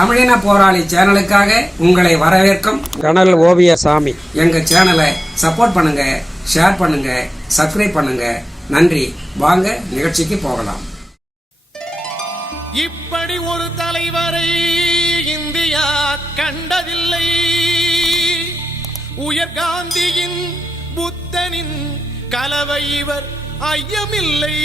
தமிழின போராளி சேனலுக்காக உங்களை வரவேற்கும் கனல் ஓவிய சாமி. எங்க சேனலை சப்போர்ட் பண்ணுங்க, ஷேர் பண்ணுங்க, சப்ஸ்கிரைப் பண்ணுங்க. நன்றி. வாங்க நிகழ்ச்சிக்கு போகலாம். இப்படி ஒரு தலைவரை இந்தியா கண்டதில்லை. உயர் காந்தியின் புத்தனின் கலவை இவர் ஐயமில்லை.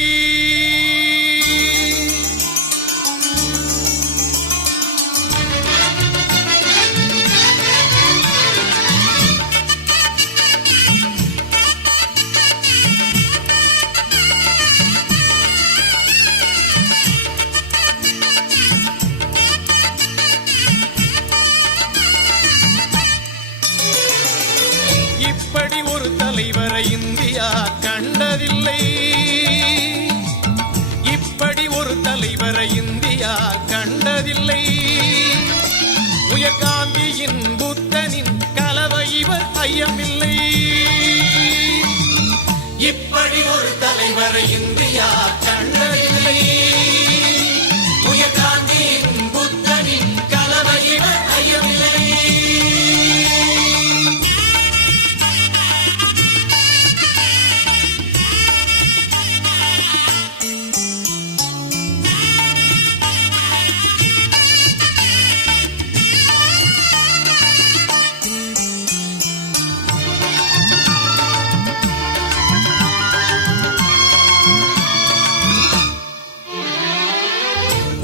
இப்படி ஒரு தலைவரை இந்தியா கண்டதில்லை. இப்படி ஒரு தலைவரை இந்தியா கண்டதில்லை. உயர் காந்தியின் புத்தனின் கலவை இவர் ஐயமில்லை. இப்படி ஒரு தலைவரை இந்தியா கண்டதில்லை. உயர் காந்தியின் புத்தனின் கலவை இவர் ஐயமில்லை.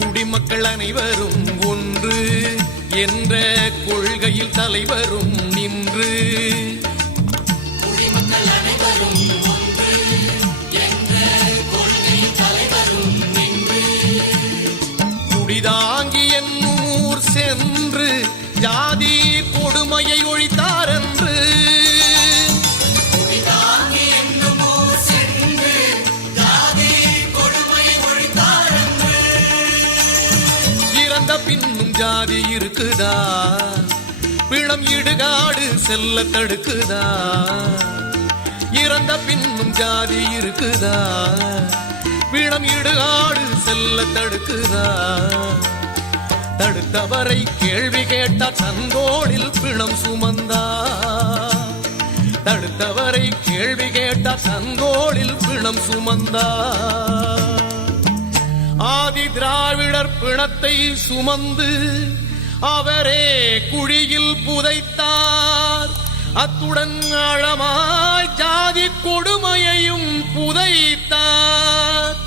குடிமக்கள் அனைவரும் ஒன்று என்ற கொள்கையில் தலைவரும் நின்று, குடிமக்கள் அனைவரும் ஒன்று என்ற கொள்கையில் தலைவரும் நின்று, குடிதாங்கி என்னும் ஊர் சென்று ஜாதி கொடுமையை ஒழித்தார் என்று. பின்னும் ஜாதி இருக்குதா, பிணம் இடுகாடு செல்ல தடுக்குதா. இறந்த பின்னும் ஜாதி இருக்குதா, பிணம் இடுகாடு செல்ல தடுக்குதா. தடுத்தவரை கேள்வி கேட்டார், தந்தோளில் பிணம் சுமந்தா. தடுத்தவரை கேள்வி கேட்டார், தந்தோளில் பிணம் சுமந்தா. ஆதி திராவிடர் பிணத்தை சுமந்து அவரே குழியில் புதைத்தார். அத்துடன் ஆழமாய் ஜாதி கொடுமையையும் புதைத்தார்.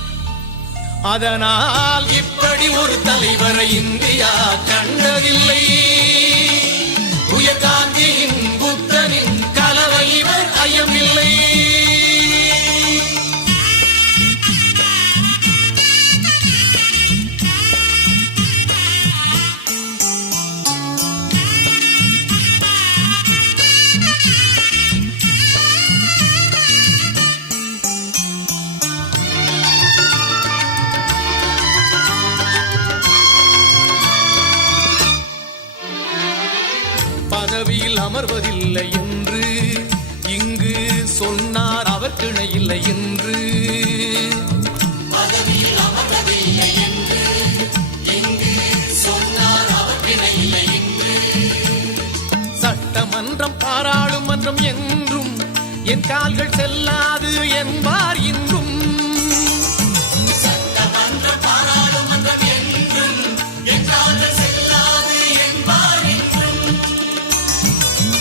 அதனால் இப்படி ஒரு தலைவரை இந்தியா கண்டதில்லை. உயர் காந்தியின் புத்தனின் கலவை இவர் ஐயமில்லை. பதவியில் அமர்வதில்லை என்று இங்கு சொன்னார், அவர் திணையில்லை என்று. பதவியில் அமர்வதில்லை என்று இங்கு சொன்னார், அவர் திணையில்லை என்று. சட்டமன்றம் பாராளுமன்றம் என்றும் என் கால்கள் செல்லாது என்பார் இன்றும்.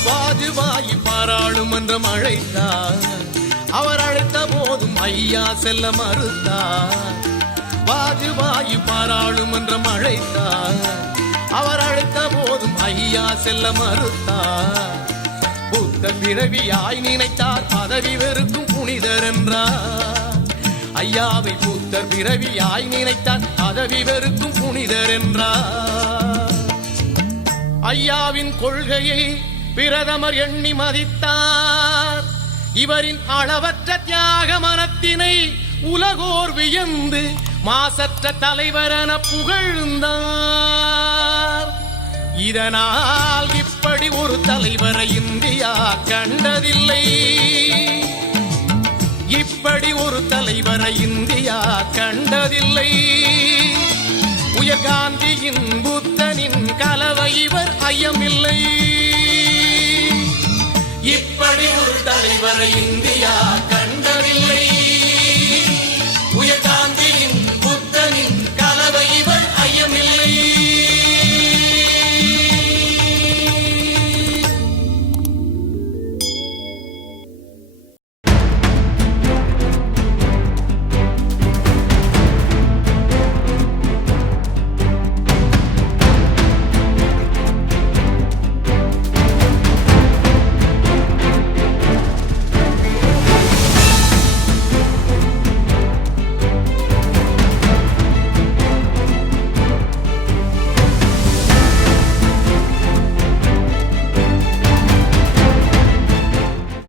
வாஜ்பாயி பாராளுமன்றம் அழைத்தார், அவர் அழைத்த போதும் ஐயா செல்ல மறுத்தார். வாஜ்பாயி பாராளுமன்றம் அழைத்தார், அவர் அழைத்த போதும் ஐயா செல்ல மறுத்தார். புத்த பிறவியாய் நினைத்தார், பதவி வெறுக்கும் புனிதர் என்றார். ஐயாவை புத்தர் பிறவியாய் நினைத்தார், பதவி வெறுக்கும் புனிதர் என்றார். ஐயாவின் கொள்கையை பிரதமர் எண்ணி மதித்தார். இவரின் அளவற்ற தியாக மனத்தினை உலகோர் வியந்து மாசற்ற தலைவரென புகழ்ந்தார். இதனால் இப்படி ஒரு தலைவரை இந்தியா கண்டதில்லை. இப்படி ஒரு தலைவரை இந்தியா கண்டதில்லை. உயர் காந்தியின் புத்த கண்ணனின் கலவை இவர் ஐயமில்லை. இப்படி ஒரு தலைவரை